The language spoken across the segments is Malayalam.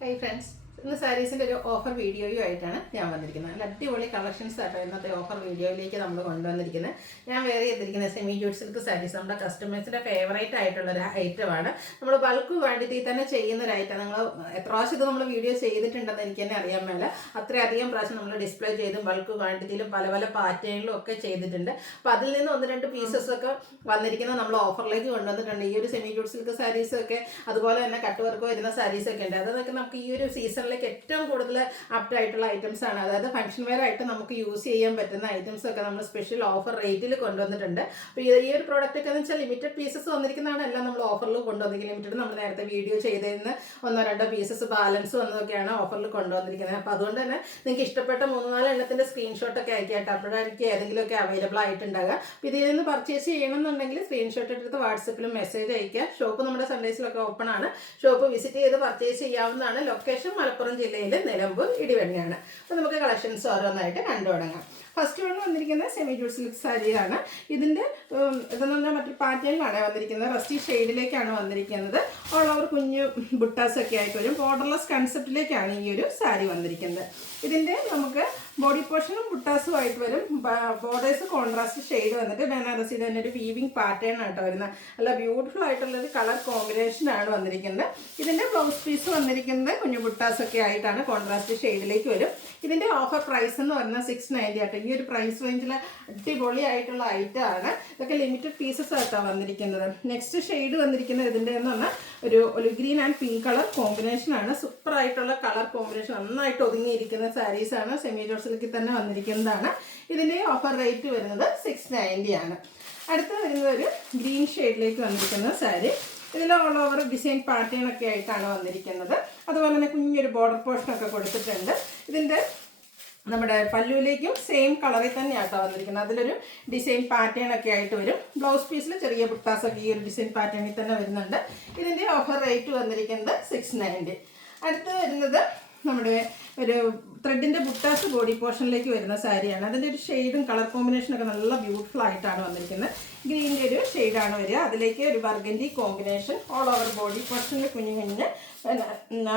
Hey friends. ഇന്ന് സാരീസിൻ്റെ ഒരു ഓഫർ വീഡിയോയുമായിട്ടാണ് ഞാൻ വന്നിരിക്കുന്നത്. നല്ല അടിപൊളി കളക്ഷൻസ് ആട്ടോ ഇന്നത്തെ ഓഫർ വീഡിയോയിലേക്ക് നമ്മൾ കൊണ്ടുവന്നിരിക്കുന്നത്. ഞാൻ വേറെ ചെയ്തിരിക്കുന്ന സെമി ജൂട്ട് സിൽക്ക് സാരീസ് നമ്മുടെ കസ്റ്റമേഴ്സിൻ്റെ ഫേവറേറ്റ് ആയിട്ടുള്ളൊരു ഐറ്റമാണ്. നമ്മൾ ബൾക്ക് ക്വാണ്ടിറ്റി തന്നെ ചെയ്യുന്നൊരു ഐറ്റം. നിങ്ങൾ എത്ര പ്രാവശ്യം ഇത് നമ്മൾ വീഡിയോ ചെയ്തിട്ടുണ്ടെന്ന് എനിക്ക് തന്നെ അറിയാൻ മേല. അത്രയധികം പ്രാവശ്യം നമ്മൾ ഡിസ്പ്ലേ ചെയ്തും ബൾക്ക് ക്വാണ്ടിറ്റിയിലും പല പല പാറ്റേണിലും ഒക്കെ ചെയ്തിട്ടുണ്ട്. അപ്പോൾ അതിൽ നിന്ന് ഒന്ന് രണ്ട് പീസസ് ഒക്കെ വന്നിരിക്കുന്നത് നമ്മൾ ഓഫറിലേക്ക് കൊണ്ടുവന്നിട്ടുണ്ട്. ഈ ഒരു സെമി ജൂട്ട് സിൽക്ക് സാരീസൊക്കെ അതുപോലെ തന്നെ കട്ട് വർക്ക് വരുന്ന സാരീസൊക്കെ ഉണ്ട്. അതൊക്കെ നമുക്ക് ഈ ഒരു സീസണിൽ ഏറ്റവും കൂടുതൽ ആപ്റ്റ് ആയിട്ടുള്ള ഐറ്റംസ് ആണ്. അതായത് ഫംഗ്ഷൻ വെയർ ആയിട്ട് നമുക്ക് യൂസ് ചെയ്യാൻ പറ്റുന്ന ഐറ്റംസ് ഒക്കെ നമ്മൾ സ്പെഷ്യൽ ഓഫർ റേറ്റിൽ കൊണ്ടുവന്നിട്ടുണ്ട്. അപ്പോൾ ഈ ഒരു പ്രോഡക്റ്റ് ഒക്കെ എന്ന് വെച്ചാൽ ലിമിറ്റഡ് പീസസ് വന്നിരിക്കുന്നതാണ്. എല്ലാം നമ്മൾ ഓഫറിൽ കൊണ്ടുവന്നിരിക്കുന്നത്. ലിമിറ്റഡ് നമ്മൾ നേരത്തെ വീഡിയോ ചെയ്തതിന് ഒന്നോ രണ്ടോ പീസസ് ബാലൻസ് വന്നതൊക്കെയാണ് ഓഫറിൽ കൊണ്ടുവന്നിരിക്കുന്നത്. അപ്പോൾ അതുകൊണ്ട് തന്നെ നിങ്ങൾക്ക് ഇഷ്ടപ്പെട്ട 3-4 എണ്ണത്തിൻ്റെ സ്ക്രീൻഷോട്ടൊക്കെ അയക്കാട്ടോ. അപ്പോഴായിരിക്കും ഏതെങ്കിലുമൊക്കെ അവൈലബിൾ ആയിട്ടുണ്ടാകുക. അപ്പോൾ ഇതിൽ നിന്ന് പർച്ചേസ് ചെയ്യണമെന്നുണ്ടെങ്കിൽ സ്ക്രീൻഷോട്ട് എടുത്ത് വാട്സപ്പിലും മെസ്സേജ് അയക്കുക. ഷോപ്പ് നമ്മുടെ സൺഡേസിലൊക്കെ ഓപ്പൺ ആണ്. ഷോപ്പ് വിസിറ്റ് ചെയ്ത് പർച്ചേസ് ചെയ്യാവുന്നതാണ്. ലൊക്കേഷൻ മലപ്പുറം ജില്ലയിലെ നിലമ്പൂർ ഇടിവെണ്ണയാണ്. അപ്പോൾ നമുക്ക് കളക്ഷൻസ് ഓരോന്നായിട്ട് കണ്ടു തുടങ്ങാം. ഫസ്റ്റ് വൺ വന്നിരിക്കുന്നത് സെമി ജൂട്ട് സിൽക്ക് സാരിയാണ്. ഇതിൻ്റെ ഇതെന്ന് പറഞ്ഞാൽ മറ്റൊരു പാറ്റേണിലാണ് വന്നിരിക്കുന്നത്. റസ്റ്റി ഷെയ്ഡിലേക്കാണ് വന്നിരിക്കുന്നത്. ഓൾ ഓവർ കുഞ്ഞു ബുട്ടാസൊക്കെ ആയിട്ട് വരും. ബോർഡർലെസ് കൺസെപ്റ്റിലേക്കാണ് ഈ ഒരു സാരി വന്നിരിക്കുന്നത്. ഇതിൻ്റെ നമുക്ക് ബോഡി പോർഷനും ബുട്ടാസും ആയിട്ട് വരും. ബോർഡേഴ്സ് കോൺട്രാസ്റ്റ് ഷെയ്ഡ് വന്നിട്ട് ബനാറസിയുടെ തന്നെ ഒരു വീവിങ് പാറ്റേൺ ആയിട്ട് വരുന്നത്. നല്ല ബ്യൂട്ടിഫുൾ ആയിട്ടുള്ളൊരു കളർ കോമ്പിനേഷനാണ് വന്നിരിക്കുന്നത്. ഇതിൻ്റെ ബ്ലൗസ് പീസ് വന്നിരിക്കുന്നത് കുഞ്ഞു ബുട്ടാസൊക്കെ ആയിട്ടാണ് കോൺട്രാസ്റ്റ് ഷെയ്ഡിലേക്ക് വരും. ഇതിൻ്റെ ഓഫർ പ്രൈസ് എന്ന് പറഞ്ഞാൽ 690 ആട്ടോ. ഈ ഒരു പ്രൈസ് റേഞ്ചിൽ അടിപൊളിയായിട്ടുള്ള ഐറ്റം ആണ്. ഇതൊക്കെ ലിമിറ്റഡ് പീസസ് ആയിട്ടാണ് വന്നിരിക്കുന്നത്. നെക്സ്റ്റ് ഷെയ്ഡ് വന്നിരിക്കുന്നത് ഇതിൻ്റെ എന്ന് പറഞ്ഞാൽ ഒരു ഒലിവ് ആൻഡ് പിങ്ക് കളർ കോമ്പിനേഷനാണ്. സൂപ്പർ ആയിട്ടുള്ള കളർ കോമ്പിനേഷൻ, നന്നായിട്ട് ഒതുങ്ങിയിരിക്കുന്ന സാരീസാണ്. സെമി ജൂട്ട് സിൽക്കിൽ തന്നെ വന്നിരിക്കുന്നതാണ്. ഇതിൻ്റെ ഓഫർ റേറ്റ് വരുന്നത് 690 ആണ്. അടുത്ത് വരുന്നത് ഒരു ഗ്രീൻ ഷെയ്ഡിലേക്ക് വന്നിരിക്കുന്ന സാരി. ഇതിൽ ഓൾ ഓവർ ഡിസൈൻ പാറ്റേൺ ഒക്കെ ആയിട്ടാണ് വന്നിരിക്കുന്നത്. അതുപോലെ തന്നെ കുഞ്ഞൊരു ബോർഡർ പോർഷനൊക്കെ കൊടുത്തിട്ടുണ്ട്. ഇതിൻ്റെ നമ്മുടെ പല്ലുവിലേക്കും സെയിം കളറിൽ തന്നെയാട്ടോ വന്നിരിക്കുന്നത്. അതിലൊരു ഡിസൈൻ പാറ്റേൺ ഒക്കെ ആയിട്ട് വരും. ബ്ലൗസ് പീസിൽ ചെറിയ ബുട്ടാസൊക്കെ ഈ ഒരു ഡിസൈൻ പാറ്റേണിൽ തന്നെ വരുന്നുണ്ട്. ഇതിൻ്റെ ഓഫർ റേറ്റ് വന്നിരിക്കുന്നത് 690. അടുത്ത് വരുന്നത് നമ്മുടെ ഒരു ത്രെഡിൻ്റെ ബുട്ടാസ് ബോഡി പോർഷനിലേക്ക് വരുന്ന സാരിയാണ്. അതിൻ്റെ ഒരു ഷെയ്ഡും കളർ കോമ്പിനേഷനൊക്കെ നല്ല ബ്യൂട്ടിഫുൾ ആയിട്ടാണ് വന്നിരിക്കുന്നത്. ഗ്രീനിൻ്റെ ഒരു ഷെയ്ഡാണ് വരിക. അതിലേക്ക് ഒരു burgundy combination. All over body പോർഷനിൽ കുഞ്ഞു കുഞ്ഞ്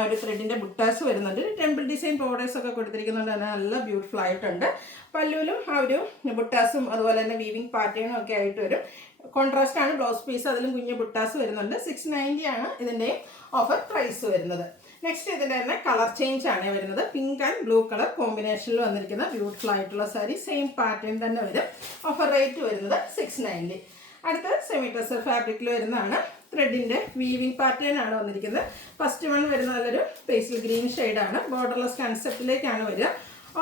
ഒരു ത്രെഡിൻ്റെ ബുട്ടാസ് വരുന്നുണ്ട്. ടെമ്പിൾ ഡിസൈൻ ബോർഡേഴ്സൊക്കെ കൊടുത്തിരിക്കുന്നുണ്ട്. അത് നല്ല ബ്യൂട്ടിഫുൾ ആയിട്ടുണ്ട്. പല്ലുവിലും ആ ഒരു ബുട്ടാസും അതുപോലെ തന്നെ വീവിങ് പാറ്റേണും ഒക്കെ ആയിട്ട് വരും. കോൺട്രാസ്റ്റ് ആണ് ബ്ലൗസ് പീസ്. അതിലും കുഞ്ഞു ബുട്ടാസ് വരുന്നുണ്ട്. 690 ആണ് ഇതിൻ്റെ ഓഫർ പ്രൈസ് വരുന്നത്. നെക്സ്റ്റ് ഇതിൻ്റെ തന്നെ കളർ ചേഞ്ച് ആണ് വരുന്നത്. പിങ്ക് ആൻഡ് ബ്ലൂ കളർ കോമ്പിനേഷനിൽ വന്നിരിക്കുന്ന ബ്യൂട്ടിഫുൾ ആയിട്ടുള്ള സാരി. സെയിം പാറ്റേൺ തന്നെ വരും. ഓഫർ റേറ്റ് വരുന്നത് 690. അടുത്ത സെമി ടെസർ ഫാബ്രിക്കിൽ വരുന്നതാണ്. ത്രെഡിൻ്റെ വീവിങ് പാറ്റേൺ ആണ് വന്നിരിക്കുന്നത്. ഫസ്റ്റ് വൺ വരുന്ന നല്ലൊരു പേസ്റ്റൽ ഗ്രീൻ ഷെയ്ഡാണ്. ബോർഡർലെസ് കൺസെപ്റ്റിലേക്കാണ് വരിക.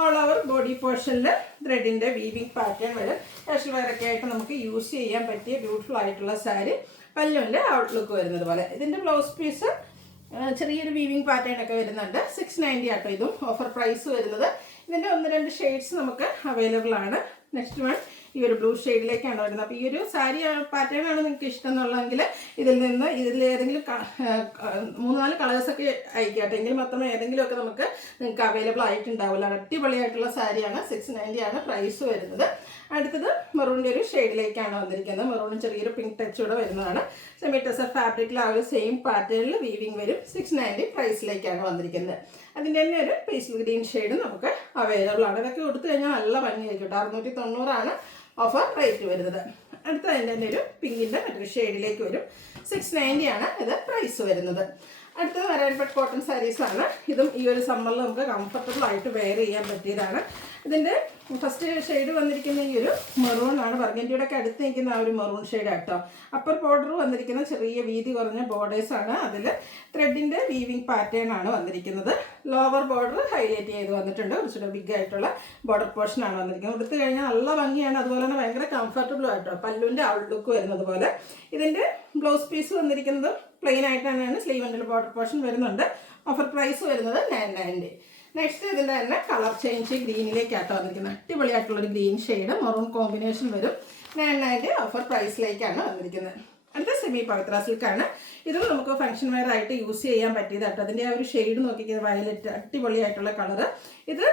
ഓൾ ഓവർ ബോഡി പോർഷനിൽ ത്രെഡിൻ്റെ വീവിങ് പാറ്റേൺ വരും. കാഷ്വൽ വെയറൊക്കെ ആയിട്ട് നമുക്ക് യൂസ് ചെയ്യാൻ പറ്റിയ ബ്യൂട്ടിഫുൾ ആയിട്ടുള്ള സാരി. പല്ലുവിൻ്റെ ഔട്ട്ലുക്ക് വരുന്നത് പോലെ. ഇതിൻ്റെ ബ്ലൗസ് പീസ് ചെറിയൊരു വീവിങ് പാറ്റേൺ ഒക്കെ വരുന്നുണ്ട്. 690 ആട്ടോ ഇതും ഓഫർ പ്രൈസ് വരുന്നത്. ഇതിൻ്റെ 1-2 ഷെയ്ഡ്സ് നമുക്ക് അവൈലബിൾ ആണ്. നെക്സ്റ്റ് വൺ ഈ ഒരു ബ്ലൂ ഷെയ്ഡിലേക്കാണ് വരുന്നത്. അപ്പോൾ ഈ ഒരു സാരി പാറ്റേൺ ആണ് നിങ്ങൾക്ക് ഇഷ്ടം എന്നുള്ളതെങ്കിൽ ഇതിൽ ഏതെങ്കിലും 3-4 കളേഴ്സൊക്കെ അയക്കാട്ടെ. എങ്കിൽ മാത്രമേ ഏതെങ്കിലുമൊക്കെ നമുക്ക് നിങ്ങൾക്ക് അവൈലബിൾ ആയിട്ടുണ്ടാവില്ല. അടിപൊളിയായിട്ടുള്ള സാരിയാണ്. 690 ആണ് പ്രൈസ് വരുന്നത്. അടുത്തത് മെറൂണിൻ്റെ ഒരു ഷെയ്ഡിലേക്കാണ് വന്നിരിക്കുന്നത്. മെറൂണിന് ചെറിയൊരു പിങ്ക് ടച്ച് കൂടെ വരുന്നതാണ്. സെമി ടെസർ ഫാബ്രിക്കിൽ ആ ഒരു സെയിം പാറ്റേണിൽ വീവിങ് വരും. 690 പ്രൈസിലേക്കാണ് വന്നിരിക്കുന്നത്. അതിൻ്റെ തന്നെ ഒരു പേസ്റ്റൽ ഗ്രീൻ ഷെയ്ഡ് നമുക്ക് അവൈലബിൾ ആണ്. ഇതൊക്കെ കൊടുത്തു കഴിഞ്ഞാൽ നല്ല ഭംഗിയായിരിക്കും കേട്ടോ. 690 ആണ് ഓഫർ റേറ്റ് വരുന്നത്. അടുത്ത അതിൻ്റെ തന്നെ ഒരു പിങ്കിൻ്റെ മറ്റൊരു ഷെയ്ഡിലേക്ക് വരും. 690 ആണ് ഇത് പ്രൈസ് വരുന്നത്. അടുത്തത് വരാൻപെട്ട് കോട്ടൺ സാരീസാണ്. ഇതും ഈ ഒരു സമ്മറിൽ നമുക്ക് കംഫർട്ടബിൾ ആയിട്ട് വെയർ ചെയ്യാൻ പറ്റിയതാണ്. ഇതിൻ്റെ ഫസ്റ്റ് ഷെയ്ഡ് വന്നിരിക്കുന്ന ഈ ഒരു മെറൂൺ ആണ്. ബർഗൻഡിയുടെ ഒക്കെ അടുത്ത് നിൽക്കുന്ന ആ ഒരു മെറൂൺ ഷെയ്ഡ് ആട്ടോ. അപ്പർ ബോർഡർ വന്നിരിക്കുന്ന ചെറിയ വീതി കുറഞ്ഞ ബോർഡേഴ്സാണ്. അതിൽ ത്രെഡിൻ്റെ വീവിങ് പാറ്റേൺ ആണ് വന്നിരിക്കുന്നത്. ലോവർ ബോർഡർ ഹൈലൈറ്റ് ചെയ്ത് വന്നിട്ടുണ്ട്. കുറച്ചുകൂടെ ബിഗ് ആയിട്ടുള്ള ബോർഡർ പോർഷനാണ് വന്നിരിക്കുന്നത്. എടുത്തു കഴിഞ്ഞാൽ നല്ല ഭംഗിയാണ്. അതുപോലെ തന്നെ ഭയങ്കര കംഫർട്ടബിളും ആയിട്ടോ. പല്ലുവിൻ്റെ ഔട്ട്ലുക്ക് വരുന്നത് പോലെ. ഇതിൻ്റെ ബ്ലൗസ് പീസ് വന്നിരിക്കുന്നത് പ്ലെയിൻ ആയിട്ട് തന്നെയാണ്. സ്ലീവിൻ്റെ ബോർഡർ പോർഷൻ വരുന്നുണ്ട്. ഓഫർ പ്രൈസ് വരുന്നത് 990. നെക്സ്റ്റ് ഇതിൻ്റെ തന്നെ കളർ ചേഞ്ച് ഗ്രീനിലേക്കാട്ടോ വന്നിരിക്കുന്നത്. അടിപൊളിയായിട്ടുള്ളൊരു ഗ്രീൻ ഷെയ്ഡ് മെറൂൺ കോമ്പിനേഷൻ വരും. 990 ഓഫർ പ്രൈസിലേക്കാണ് വന്നിരിക്കുന്നത്. അടുത്ത സെമി പവിത്ര സിൽക്കാണ്. ഇത് നമുക്ക് ഫംഗ്ഷൻ വെയർ ആയിട്ട് യൂസ് ചെയ്യാൻ പറ്റിയത് കേട്ടോ. അതിൻ്റെ ആ ഒരു ഷെയ്ഡ് നോക്കിക്കുന്നത് വയലറ്റ് അടിപൊളിയായിട്ടുള്ള കളറ്. ഇത്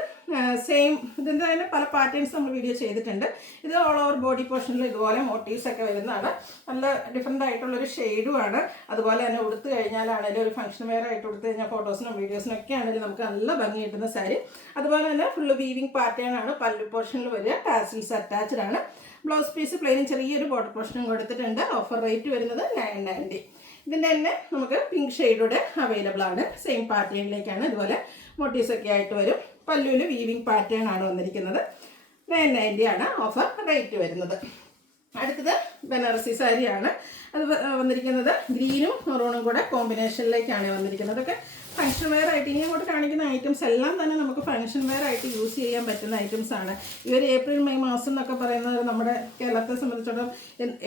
സെയിം ഇതിൻ്റെ തന്നെ പല പാറ്റേൺസ് നമ്മൾ വീഡിയോ ചെയ്തിട്ടുണ്ട്. ഇത് ഓൾ ഓവർ ബോഡി പോർഷനിൽ ഇതുപോലെ മോട്ടീവ്സ് ഒക്കെ വരുന്നതാണ്. നല്ല ഡിഫറെൻ്റ് ആയിട്ടുള്ളൊരു ഷെയ്ഡുമാണ്. അതുപോലെ തന്നെ ഉടുത്ത് കഴിഞ്ഞാലാണെങ്കിലും ഒരു ഫംഗ്ഷൻ വെയർ ആയിട്ട് ഉടുത്ത് കഴിഞ്ഞാൽ ഫോട്ടോസിനും വീഡിയോസിനും ഒക്കെ ആണെങ്കിലും നമുക്ക് നല്ല ഭംഗി കിട്ടുന്ന സാരി. അതുപോലെ തന്നെ ഫുള്ള് വീവിങ് പാറ്റേൺ ആണ് പല്ലു പോർഷനിൽ വരിക. ടാസിൽസ് അറ്റാച്ച്ഡ് ആണ്. ബ്ലൗസ് പീസ് പ്ലെയിനും ചെറിയൊരു ബോർഡർ പോർഷനും കൊടുത്തിട്ടുണ്ട്. ഓഫർ റേറ്റ് വരുന്നത് 990. ഇതിൻ്റെ തന്നെ നമുക്ക് പിങ്ക് ഷെയ്ഡൂടെ അവൈലബിൾ ആണ്. സെയിം പാറ്റേണിലേക്കാണ്. ഇതുപോലെ മോട്ടീവ്സ് ഒക്കെ ആയിട്ട് വരും. പല്ലുവിൽ വീവിങ് പാറ്റേൺ ആണ് വന്നിരിക്കുന്നത്. 990 ആണ് ഓഫർ റേറ്റ് വരുന്നത്. അടുത്തത് ബനാറസി സാരിയാണ്. അത് വന്നിരിക്കുന്നത് ഗ്രീനും മെറൂണും കൂടെ കോമ്പിനേഷനിലേക്കാണ് വന്നിരിക്കുന്നത്. അതൊക്കെ ഫംഗ്ഷൻ വെയർ ആയിട്ട് ഇനി അങ്ങോട്ട് കാണിക്കുന്ന ഐറ്റംസ് എല്ലാം തന്നെ നമുക്ക് ഫംഗ്ഷൻ വെയർ ആയിട്ട് യൂസ് ചെയ്യാൻ പറ്റുന്ന ഐറ്റംസ് ആണ്. ഈ ഒരു ഏപ്രിൽ മെയ് മാസം എന്നൊക്കെ പറയുന്നത് നമ്മുടെ കേരളത്തെ സംബന്ധിച്ചിടത്തോളം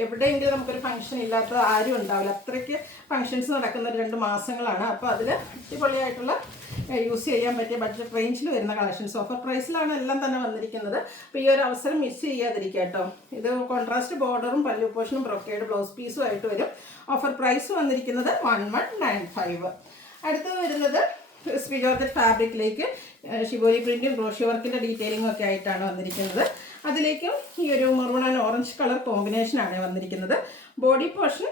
എവിടെയെങ്കിലും നമുക്കൊരു ഫംഗ്ഷൻ ഇല്ലാത്ത ആരും ഉണ്ടാവില്ല. അത്രയ്ക്ക് ഫംഗ്ഷൻസ് നടക്കുന്ന 2 മാസങ്ങളാണ്. അപ്പോൾ അതിൽ അടിപൊളിയായിട്ടുള്ള യൂസ് ചെയ്യാൻ പറ്റിയ ബഡ്ജറ്റ് റേഞ്ചിൽ വരുന്ന കളക്ഷൻസ് ഓഫർ പ്രൈസിലാണ് എല്ലാം തന്നെ വന്നിരിക്കുന്നത്. അപ്പോൾ ഈ ഒരു അവസരം മിസ് ചെയ്യാതിരിക്കുക കേട്ടോ. ഇത് കോൺട്രാസ്റ്റ് ബോർഡറും പല്ലു പോർഷനും ബ്രൊക്കേഡ് ബ്ലൗസ് പീസും ആയിട്ട് വരും. ഓഫർ പ്രൈസ് വന്നിരിക്കുന്നത് 1195. അടുത്തത് വരുന്നത് ശ്രീ ജോർജറ്റ് ഫാബ്രിക്കിലേക്ക് ഷിബോരി പ്രിന്റും ക്രോഷ്യോ വർക്കിൻ്റെ ഡീറ്റെയിലിംഗും ഒക്കെ ആയിട്ടാണ് വന്നിരിക്കുന്നത്. അതിലേക്കും ഈ ഒരു മെറൂൺ ആൻഡ് ഓറഞ്ച് കളർ കോമ്പിനേഷനാണ് വന്നിരിക്കുന്നത്. ബോഡി പോർഷൻ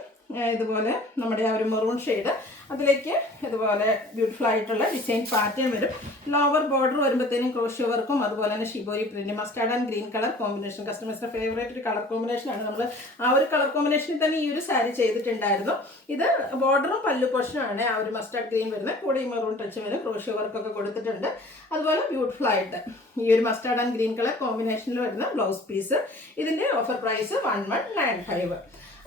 ഇതുപോലെ നമ്മുടെ ആ ഒരു മെറൂൺ ഷെയ്ഡ്, അതിലേക്ക് ഇതുപോലെ ബ്യൂട്ടിഫുൾ ആയിട്ടുള്ള ഡിസൈൻ പാറ്റേൺ വരും. ലോവർ ബോർഡർ വരുമ്പോഴത്തേനും ക്രോഷ്യോ വർക്കും അതുപോലെ തന്നെ shibori print mustard and green colour combination കസ്റ്റമേഴ്സിന്റെ ഫേവറേറ്റ് ഒരു കളർ കോമ്പിനേഷനാണ്. നമ്മൾ ആ ഒരു കളർ കോമ്പിനേഷനിൽ തന്നെ ഈ ഒരു സാരി ചെയ്തിട്ടുണ്ടായിരുന്നു. ഇത് ബോർഡറും പല്ലു പോർഷനാണ് ആ ഒരു മസ്റ്റാർഡ് ഗ്രീൻ വരുന്നത്. കൂടെ ഈ മെറൂൺ ടച്ച് വരും. ക്രോഷ്യോ വർക്കൊക്കെ കൊടുത്തിട്ടുണ്ട്. അതുപോലെ ബ്യൂട്ടിഫുൾ ആയിട്ട് ഈ ഒരു മസ്റ്റാർഡ് ആൻഡ് ഗ്രീൻ കളർ കോമ്പിനേഷനിൽ വരുന്ന ബ്ലൗസ് പീസ്. ഇതിന്റെ ഓഫർ പ്രൈസ് 1195.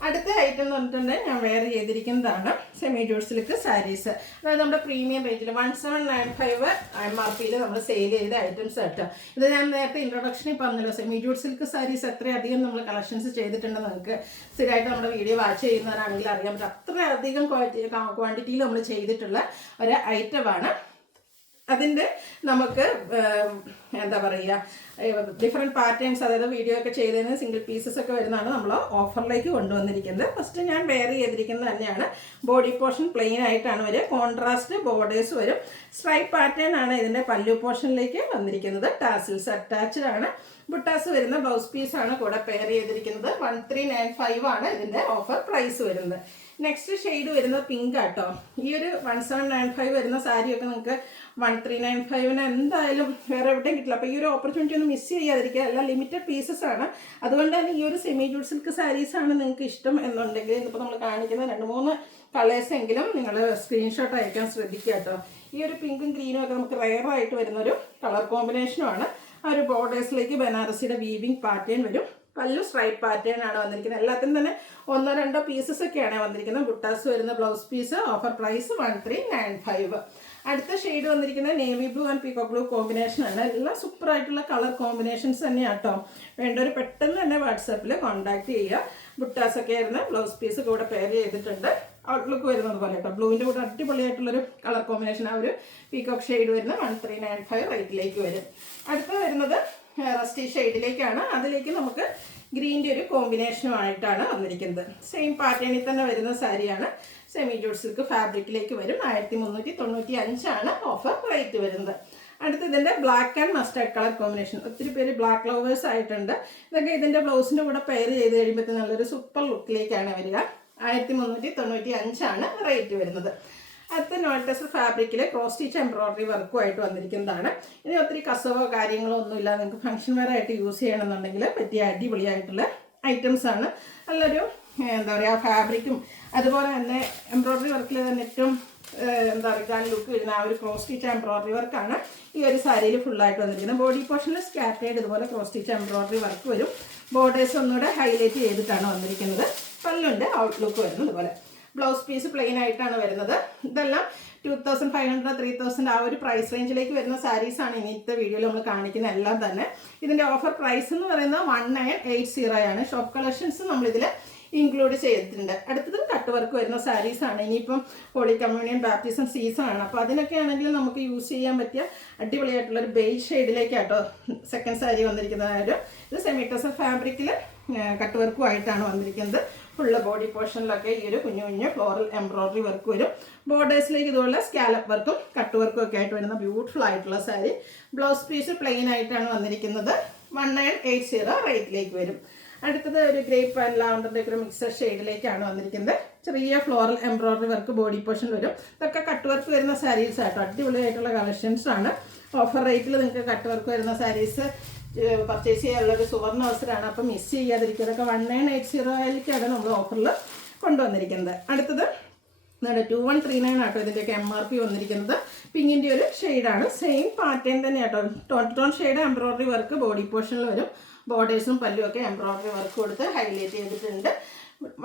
അടുത്ത ഐറ്റം എന്ന് പറഞ്ഞിട്ടുണ്ടെങ്കിൽ ഞാൻ വെയർ ചെയ്തിരിക്കുന്നതാണ് സെമി ജൂട്ട് സിൽക്ക് സാരീസ്. അതായത് നമ്മുടെ പ്രീമിയം റേഞ്ചിൽ 1795 MRPയിൽ നമ്മൾ സെയിൽ ചെയ്ത ഐറ്റംസ് കേട്ടോ. ഇത് ഞാൻ നേരത്തെ ഇൻട്രൊഡക്ഷനിൽ പറഞ്ഞല്ലോ, സെമി ജൂട്ട് സിൽക്ക് സാരീസ് എത്രയധികം നമ്മൾ കളക്ഷൻസ് ചെയ്തിട്ടുണ്ടെന്ന് നിങ്ങൾക്ക് സ്ഥിരമായിട്ട് നമ്മുടെ വീഡിയോ വാച്ച് ചെയ്യുന്നവരാണെങ്കിൽ അറിയാൻ പറ്റും. അത്രയധികം ക്വാണ്ടിറ്റിയിൽ നമ്മൾ ചെയ്തിട്ടുള്ള ഒരു ഐറ്റമാണ്. അതിൻ്റെ നമുക്ക് എന്താ പറയുക ഡിഫറെൻറ്റ് പാറ്റേൺസ്, അതായത് വീഡിയോ ഒക്കെ ചെയ്തതിന് സിംഗിൾ പീസസ് ഒക്കെ വരുന്നതാണ് നമ്മൾ ഓഫറിലേക്ക് കൊണ്ടുവന്നിരിക്കുന്നത്. ഫസ്റ്റ് ഞാൻ വെയർ ചെയ്തിരിക്കുന്നത് തന്നെയാണ്. ബോഡി പോർഷൻ പ്ലെയിൻ ആയിട്ടാണ് വരിക. കോൺട്രാസ്റ്റ് ബോർഡേഴ്സ് വരും. സ്ട്രൈപ്പ് പാറ്റേൺ ആണ് ഇതിൻ്റെ പല്ലു പോർഷനിലേക്ക് വന്നിരിക്കുന്നത്. ടാസിൽസ് അറ്റാച്ച്ഡ് ആണ്. ബുട്ടാസ് വരുന്ന ബ്ലൗസ് പീസാണ് കൂടെ പെയർ ചെയ്തിരിക്കുന്നത്. 1395 ആണ് ഇതിൻ്റെ ഓഫർ പ്രൈസ് വരുന്നത്. നെക്സ്റ്റ് ഷെയ്ഡ് വരുന്നത് പിങ്ക് ആട്ടോ. ഈ ഒരു 1795 വരുന്ന സാരിയൊക്കെ നിങ്ങൾക്ക് 1395 എന്തായാലും വേറെ എവിടെയും കിട്ടില്ല. അപ്പോൾ ഈ ഒരു ഓപ്പർച്യൂണിറ്റി ഒന്ന് മിസ് ചെയ്യാതിരിക്കുക. എല്ലാം ലിമിറ്റഡ് പീസസ് ആണ്. അതുകൊണ്ട് തന്നെ ഈ ഒരു സെമി ജൂട്ട് സിൽക്ക് സാരീസാണ് നിങ്ങൾക്ക് ഇഷ്ടം എന്നുണ്ടെങ്കിൽ ഇപ്പോൾ നമ്മൾ കാണിക്കുന്ന 2-3 കളേഴ്സ് എങ്കിലും നിങ്ങൾ സ്ക്രീൻഷോട്ട് അയക്കാൻ ശ്രദ്ധിക്കുക കേട്ടോ. ഈ ഒരു പിങ്കും ഗ്രീനും ഒക്കെ നമുക്ക് റെയർ ആയിട്ട് വരുന്നൊരു കളർ കോമ്പിനേഷനുമാണ്. ആ ഒരു ബോർഡേഴ്സിലേക്ക് ബനാറസിയുടെ വീവിങ് പാറ്റേൺ വരും. പല്ലു സ്ട്രൈപ്പ് പാറ്റേൺ ആണ് വന്നിരിക്കുന്നത്. എല്ലാത്തിനും തന്നെ 1-2 പീസസ് ഒക്കെയാണ് വന്നിരിക്കുന്നത്. ബുട്ടാസ് വരുന്ന ബ്ലൗസ് പീസ്. Offer price 1395. അടുത്ത ഷെയ്ഡ് വന്നിരിക്കുന്നത് navy blue and peacock blue കോമ്പിനേഷനാണ്. എല്ലാം സൂപ്പർ ആയിട്ടുള്ള കളർ കോമ്പിനേഷൻസ് തന്നെയാണ് കേട്ടോ. വേണ്ടവർ പെട്ടെന്ന് തന്നെ വാട്സാപ്പിൽ കോൺടാക്ട് ചെയ്യുക. ബുട്ടാസ് ഒക്കെ ആയിരുന്നു ബ്ലൗസ് പീസ് കൂടെ പെയർ ചെയ്തിട്ടുണ്ട്. ഔട്ട്ലുക്ക് വരുന്നത് പോലെ കേട്ടോ. ബ്ലൂവിൻ്റെ കൂടെ അടിപൊളിയായിട്ടുള്ളൊരു കളർ കോമ്പിനേഷൻ. ആ ഒരു പീകോക്ക് ഷെയ്ഡ് വരുന്ന 1395 റേറ്റിലേക്ക് വരും. അടുത്ത വരുന്നത് റസ്റ്റി ഷെയ്ഡിലേക്കാണ്. അതിലേക്ക് നമുക്ക് ഗ്രീൻ്റെ ഒരു കോമ്പിനേഷനുമായിട്ടാണ് വന്നിരിക്കുന്നത്. സെയിം പാറ്റേണിൽ തന്നെ വരുന്ന സാരിയാണ്. സെമി ജൂട്ട് സിൽക്ക് ഫാബ്രിക്കിലേക്ക് വരും. 1395 ആണ് ഓഫർ റേറ്റ് വരുന്നത്. അടുത്ത ഇതിൻ്റെ black and mustard colour combination. ഒത്തിരി പേര് ബ്ലാക്ക് ലവേഴ്സ് ആയിട്ടുണ്ട്. ഇതൊക്കെ ഇതിൻ്റെ ബ്ലൗസിൻ്റെ കൂടെ പെയർ ചെയ്ത് കഴിയുമ്പോഴത്തേക്കും നല്ലൊരു സൂപ്പർ ലുക്കിലേക്കാണ് വരിക. 1395 ആണ് റേറ്റ് വരുന്നത്. അടുത്ത നോൾട്ടസ് ഫാബ്രിക്കിൽ ക്രോസ് സ്റ്റിച്ച് എംബ്രോയിഡറി വർക്കുമായിട്ട് വന്നിരിക്കുന്നതാണ്. ഇനി ഒത്തിരി കസവോ കാര്യങ്ങളോ ഒന്നുമില്ല. നിങ്ങൾക്ക് ഫംഗ്ഷൻ വെയർ ആയിട്ട് യൂസ് ചെയ്യണമെന്നുണ്ടെങ്കിൽ പറ്റിയ അടിപൊളിയായിട്ടുള്ള ഐറ്റംസ് ആണ്. നല്ലൊരു എന്താ പറയുക ഫാബ്രിക്കും അതുപോലെ തന്നെ എംബ്രോയിഡറി വർക്കിൽ തന്നെ ഏറ്റവും എന്താ പറയുക ലുക്ക് വരുന്ന ആ ഒരു ക്രോസ് സ്റ്റിച്ച് എംബ്രോയിഡറി വർക്കാണ് ഈ ഒരു സാരിയിൽ ഫുള്ളായിട്ട് വന്നിരിക്കുന്നത്. ബോഡി പോർഷനിൽ സ്കാറ്റേഡ് ഇതുപോലെ ക്രോസ് സ്റ്റിച്ച് എംബ്രോയിഡറി വർക്ക് വരും. ബോർഡേഴ്സ് ഒന്നുകൂടെ ഹൈലൈറ്റ് ചെയ്തിട്ടാണ് വന്നിരിക്കുന്നത്. പല്ലുണ്ട് ഔട്ട്ലുക്ക് വരുന്നത് ഇതുപോലെ. ബ്ലൗസ് പീസ് പ്ലെയിൻ ആയിട്ടാണ് വരുന്നത്. ഇതെല്ലാം 2500 3000 ആ ഒരു പ്രൈസ് റേഞ്ചിലേക്ക് വരുന്ന സാരീസാണ് ഇന്നത്തെ വീഡിയോയിൽ നമ്മൾ കാണിക്കുന്ന എല്ലാം തന്നെ. ഇതിൻ്റെ ഓഫർ പ്രൈസ് എന്ന് പറയുന്നത് 1980 ആണ്. ഷോപ്പ് കളക്ഷൻസ് നമ്മളിതിൽ ഇൻക്ലൂഡ് ചെയ്തിട്ടുണ്ട്. അടുത്തത് കട്ട് വർക്ക് വരുന്ന സാരീസാണ്. ഇനിയിപ്പം ഹോളി കമ്മ്യൂണിയൻ ബാപ്റ്റിസം സീസൺ ആണ്. അപ്പോൾ അതിനൊക്കെ ആണെങ്കിൽ നമുക്ക് യൂസ് ചെയ്യാൻ പറ്റിയ അടിപൊളിയായിട്ടുള്ളൊരു ബേജ് ഷെയ്ഡിലേക്കാട്ടോ സെക്കൻഡ് സാരി വന്നിരിക്കുന്നത്. ഇത് സെമി ടസർ ഫാബ്രിക്കിൽ കട്ട് വർക്കുമായിട്ടാണ് വന്നിരിക്കുന്നത്. ഫുള്ള് ബോഡി പോർഷനിലൊക്കെ ഈ ഒരു കുഞ്ഞു കുഞ്ഞു ഫ്ലോറൽ എംബ്രോയിഡറി വർക്ക് വരും. ബോർഡേഴ്സിലേക്ക് ഇതുപോലെ സ്കാലപ്പ് വർക്കും കട്ട് വർക്കും ഒക്കെ ആയിട്ട് വരുന്ന ബ്യൂട്ടിഫുൾ ആയിട്ടുള്ള സാരി. ബ്ലൗസ് പീസ് പ്ലെയിൻ ആയിട്ടാണ് വന്നിരിക്കുന്നത്. 1980 റേറ്റിലേക്ക് വരും. അടുത്തത് ഒരു ഗ്രേപ്പ് ആൻഡ് ലാവണ്ടറിൻ്റെ ഒരു മിക്സഡ് ഷെയ്ഡിലേക്കാണ് വന്നിരിക്കുന്നത്. ചെറിയ ഫ്ലോറൽ എംബ്രോയിഡറി വർക്ക് ബോഡി പോർഷനിൽ വരും. ഇതൊക്കെ കട്ട് വർക്ക് വരുന്ന സാരീസ് ആട്ടോ. അടിപൊളിയായിട്ടുള്ള കളക്ഷൻസ് ആണ്. ഓഫർ റേറ്റിൽ നിങ്ങൾക്ക് കട്ട് വർക്ക് വരുന്ന സാരീസ് പർച്ചേസ് ചെയ്യാനുള്ളൊരു സുവർണ്ണ അവസരമാണ്. അപ്പം മിസ് ചെയ്യാതിരിക്കുക. ഇതൊക്കെ 1980 നമ്മൾ ഓഫറിൽ കൊണ്ടുവന്നിരിക്കുന്നത്. അടുത്തത് 2139 ആട്ടോ ഇതിൻ്റെയൊക്കെ MRP വന്നിരിക്കുന്നത്. പിങ്കിൻ്റെ ഒരു ഷെയ്ഡാണ്. സെയിം പാറ്റേൺ തന്നെ ആട്ടോ. Tone shade embroidery work body പോർഷനിൽ വരും. ബോർഡേഴ്സും പല്ലും ഒക്കെ എംബ്രോയിഡറി വർക്ക് കൊടുത്ത് ഹൈലൈറ്റ് ചെയ്തിട്ടുണ്ട്.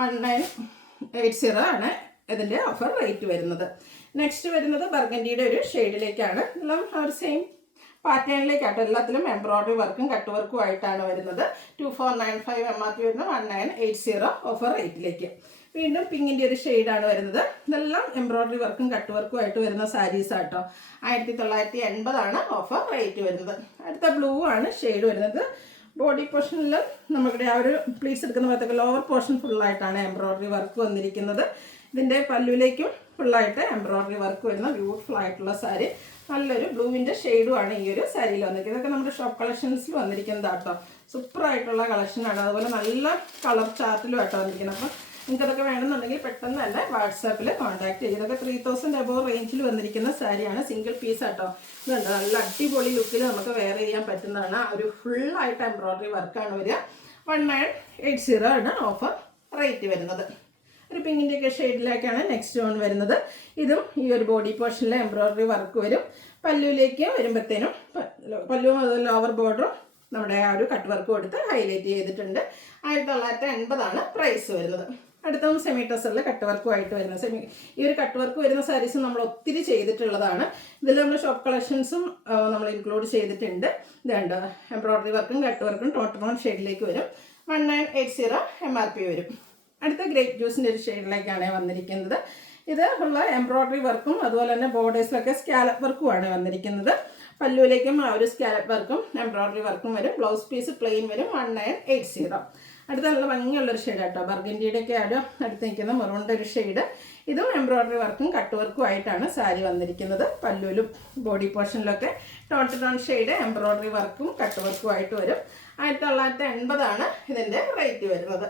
1980 ആണ് ഇതിൻ്റെ ഓഫർ റേറ്റ് വരുന്നത്. നെക്സ്റ്റ് വരുന്നത് ബർഗൻഡിയുടെ ഒരു ഷെയ്ഡിലേക്കാണ്. എല്ലാം ആ ഒരു സെയിം പാറ്റേണിലേക്കാട്ടോ. എല്ലാത്തിലും എംബ്രോയിഡറി വർക്കും കട്ട് വർക്കും ആയിട്ടാണ് വരുന്നത്. 2495 MRP വരുന്നത് 1980 ഓഫർ റേറ്റിലേക്ക്. വീണ്ടും പിങ്കിൻ്റെ ഒരു ഷെയ്ഡാണ് വരുന്നത്. ഇതെല്ലാം എംബ്രോയിഡറി വർക്കും കട്ട് വർക്കും ആയിട്ട് വരുന്ന സാരീസ് ആട്ടോ. 1980 ഓഫർ റേറ്റ് വരുന്നത്. അടുത്ത ബ്ലൂ ആണ് ഷെയ്ഡ് വരുന്നത്. ബോഡി പോർഷനിൽ നമ്മുടെ ആ ഒരു പ്ലീറ്റ്സ് എടുക്കുന്ന ഭാഗത്തൊക്കെ ലോവർ പോർഷൻ ഫുള്ളായിട്ടാണ് എംബ്രോയിഡറി വർക്ക് വന്നിരിക്കുന്നത്. ഇതിൻ്റെ പല്ലുവിലേക്കും ഫുള്ളായിട്ട് എംബ്രോയിഡറി വർക്ക് വരുന്ന ബ്യൂട്ടിഫുൾ ആയിട്ടുള്ള സാരി. നല്ലൊരു ബ്ലൂവിൻ്റെ ഷെയ്ഡുമാണ് ഈ ഒരു സാരിയിൽ വന്നിരിക്കുന്നത്. ഇതൊക്കെ നമ്മുടെ ഷോപ്പ് കളക്ഷൻസിൽ വന്നിരിക്കുന്നത് കേട്ടോ. സൂപ്പറായിട്ടുള്ള കളക്ഷനാണ്. അതുപോലെ നല്ല കളർ ചാർട്ടിലും ആട്ടോ വന്നിരിക്കുന്നത്. അപ്പം നിങ്ങൾക്ക് അതൊക്കെ വേണമെന്നുണ്ടെങ്കിൽ പെട്ടെന്ന് തന്നെ വാട്സാപ്പിൽ കോൺടാക്ട് ചെയ്യും. ഇതൊക്കെ 3000 എബോവ് റേഞ്ചിൽ വന്നിരിക്കുന്ന സാരിയാണ്. സിംഗിൾ പീസ് ആട്ടോ. ഇതുണ്ട് നല്ല അടിപൊളി ലുക്കിൽ നമുക്ക് വെയർ ചെയ്യാൻ പറ്റുന്നതാണ്. ഒരു ഫുള്ളായിട്ട് എംബ്രോയിഡറി വർക്കാണ് വരിക. 1980 ആണ് ഓഫർ റേറ്റ് വരുന്നത്. ഒരു പിങ്കിൻ്റെയൊക്കെ ഷെയ്ഡിലേക്കാണ് നെക്സ്റ്റ് വൺ വരുന്നത്. ഇതും ഈ ഒരു ബോഡി പോർഷനിലെ എംബ്രോയിഡറി വർക്ക് വരും. പല്ലുവിലേക്ക് വരുമ്പോഴത്തേനും പല്ലുവും അതുപോലെ ലോവർ ബോർഡറും നമ്മുടെ ആ ഒരു കട്ട് വർക്ക് കൊടുത്ത് ഹൈലൈറ്റ് ചെയ്തിട്ടുണ്ട്. 1980 പ്രൈസ് വരുന്നത്. അടുത്തതും സെമി ടസറിൽ കട്ട് വർക്കുമായിട്ട് വരുന്നത്. ഈ ഒരു കട്ട് വർക്ക് വരുന്ന സാരീസ് നമ്മൾ ഒത്തിരി ചെയ്തിട്ടുള്ളതാണ്. ഇതിൽ നമ്മൾ ഷോപ്പ് കളക്ഷൻസും നമ്മൾ ഇൻക്ലൂഡ് ചെയ്തിട്ടുണ്ട്. ഇതുണ്ട് എംബ്രോയിഡറി വർക്കും കട്ട് വർക്കും ടോൺ ഷെയ്ഡിലേക്ക് വരും. 1980 MRP വരും. അടുത്ത ഗ്രേപ്പ് ജ്യൂസിൻ്റെ ഒരു ഷെയ്ഡിലേക്കാണ് വന്നിരിക്കുന്നത്. ഇത് ഉള്ള എംബ്രോയിഡറി വർക്കും അതുപോലെ തന്നെ ബോർഡേഴ്സിലൊക്കെ സ്കാലപ്പ് വർക്കുമാണ് വന്നിരിക്കുന്നത്. പല്ലുവിലേക്കും ആ ഒരു സ്കാലപ്പ് വർക്കും എംബ്രോയിഡറി വർക്കും വരും. ബ്ലൗസ് പീസ് പ്ലെയിൻ വരും. 1980. അടുത്ത നല്ല ഭംഗിയുള്ളൊരു ഷെയ്ഡ് കേട്ടോ. ബർഗൻഡിയുടെയൊക്കെ ആ ഒരു അടുത്ത് നിൽക്കുന്ന മെറൂണിൻ്റെ ഒരു ഷെയ്ഡ്. ഇതും എംബ്രോയിഡറി വർക്കും കട്ട് വർക്കും ആയിട്ടാണ് സാരി വന്നിരിക്കുന്നത്. പല്ലുവിലും ബോഡി പോർഷനിലൊക്കെ ടോൺ ഷെയ്ഡ് എംബ്രോയിഡറി വർക്കും കട്ട് വർക്കും ആയിട്ട് വരും. 1980 ഇതിൻ്റെ റേറ്റ് വരുന്നത്.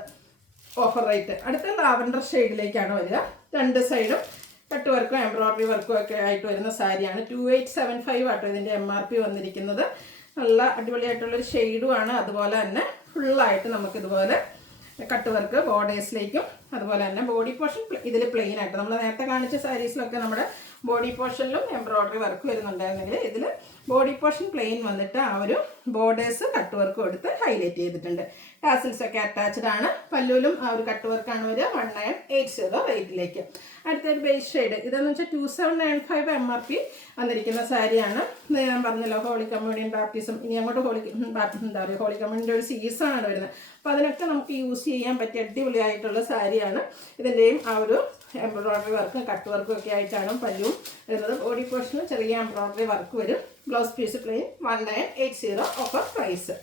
Offer rate. അടുത്ത ലാവൻഡർ ഷെയ്ഡിലേക്കാണ് വരിക. രണ്ട് സൈഡും കട്ട് വർക്കും എംബ്രോയിഡറി വർക്കും ഒക്കെ ആയിട്ട് വരുന്ന സാരിയാണ്. 2875 ആട്ടോ ഇതിൻ്റെ MRP വന്നിരിക്കുന്നത്. നല്ല അടിപൊളിയായിട്ടുള്ളൊരു ഷെയ്ഡുമാണ്. അതുപോലെ തന്നെ ഫുള്ളായിട്ട് നമുക്കിതുപോലെ കട്ട് വർക്ക് ബോർഡേഴ്സിലേക്കും അതുപോലെ തന്നെ ബോഡി പോർഷൻ ഇതിൽ പ്ലെയിൻ ആയിട്ട് നമ്മൾ നേരത്തെ കാണിച്ച സാരീസിലൊക്കെ നമ്മുടെ ബോഡി പോർഷനിലും എംബ്രോയിഡറി വർക്ക് വരുന്നുണ്ടായിരുന്നെങ്കിൽ ഇതിൽ ബോഡി പോർഷൻ പ്ലെയിൻ വന്നിട്ട് ആ ഒരു ബോർഡേഴ്സ് കട്ട് വർക്ക് കൊടുത്ത് ഹൈലൈറ്റ് ചെയ്തിട്ടുണ്ട്. ടാസിൽസ് ഒക്കെ അറ്റാച്ച്ഡ് ആണ്. പല്ലുവിലും ആ ഒരു കട്ട് വർക്കാണ് വരിക. 1980 റേറ്റിലേക്ക്. അടുത്തൊരു ബേസ് ഷെയ്ഡ്. ഇതെന്ന് വെച്ചാൽ 2795 MRP വന്നിരിക്കുന്ന സാരിയാണ്. ഞാൻ പറഞ്ഞല്ലോ ഹോളി കമ്മ്യൂണിയൻ ബാപ്റ്റിസം. ഇനി അങ്ങോട്ട് ഹോളി കമ്മ്യൂണിൻ്റെ ഒരു സീസണാണ് വരുന്നത്. അപ്പോൾ അതിനൊക്കെ നമുക്ക് യൂസ് ചെയ്യാൻ പറ്റിയ അടിപൊളിയായിട്ടുള്ള സാരിയാണ്. ഇതിൻ്റെയും ആ ഒരു എംബ്രോയിഡറി വർക്കും കട്ട് വർക്കും ഒക്കെ ആയിട്ടാണ് പല്ലുവും വരുന്നത്. ബോഡി പോർഷനും ചെറിയ എംബ്രോയിഡറി വർക്ക് വരും. Blouse piece plain. 1980 offer price.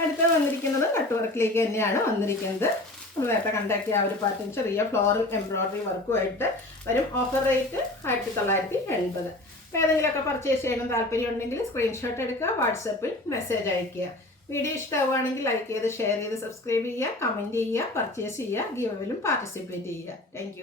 അടുത്ത വന്നിരിക്കുന്നത് കട്ട് വർക്കിലേക്ക് തന്നെയാണ് വന്നിരിക്കുന്നത്. നമ്മൾ നേരത്തെ കണ്ടാക്കിയ ആ ഒരു പാറ്റേൺ ചെറിയ ഫ്ലോറൽ എംബ്രോയിഡറി വർക്കുമായിട്ട് വരും. Offer rate 1980. അപ്പോൾ ഏതെങ്കിലുമൊക്കെ പർച്ചേസ് ചെയ്യണം താല്പര്യം ഉണ്ടെങ്കിൽ സ്ക്രീൻഷോട്ട് എടുക്കുക, വാട്സപ്പിൽ മെസ്സേജ് അയയ്ക്കുക. വീഡിയോ ഇഷ്ടമാവുകയാണെങ്കിൽ ലൈക്ക് ചെയ്ത് ഷെയർ ചെയ്ത് സബ്സ്ക്രൈബ് ചെയ്യുക, കമൻറ്റ് ചെയ്യുക, പർച്ചേസ് ചെയ്യുക, ഗിവ് അവേയിലും പാർട്ടിസിപ്പേറ്റ് ചെയ്യുക. താങ്ക്